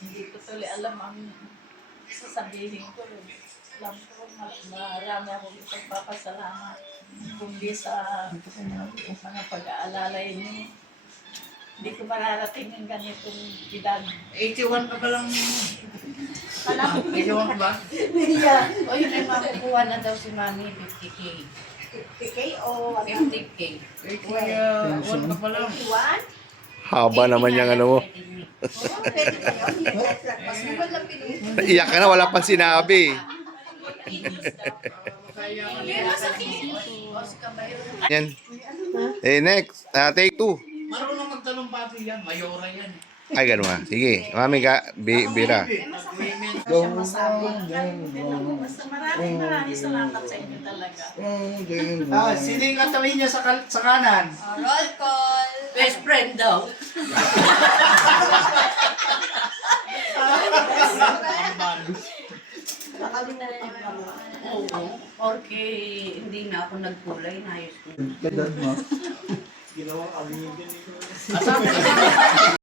Hindi ko tuloy alam ang sasabihin ko. Alam ko, marami akong ipagpapasalamat. Kundi sa mga pag-aalalay niyo. Hindi ko mararating yung ganitong edad. 81 ka pa lang. Alam ko, 81 ka ba? yeah. O yun ay makukuha na daw si Mami 50K. 50K o 50K. 81 ka pa lang. 81? Haba naman yung ano mo. Oo, pwede ko yun. Mas mabal lang pinuha. Iyak ka na, wala pang sinabi. Yan. Next. Take 2. Marunong magtalumpati yan. Mayora yan. Ay, ganun ba? Sige. Mami ka, bira. Siya masabi. Basta maraming salamat sa inyo talaga. Sino yung katabi niya sa kanan? Roll call. Best friend daw. Oo. Porque hindi na ako nagkulay. Nayos ko. Ganda mo.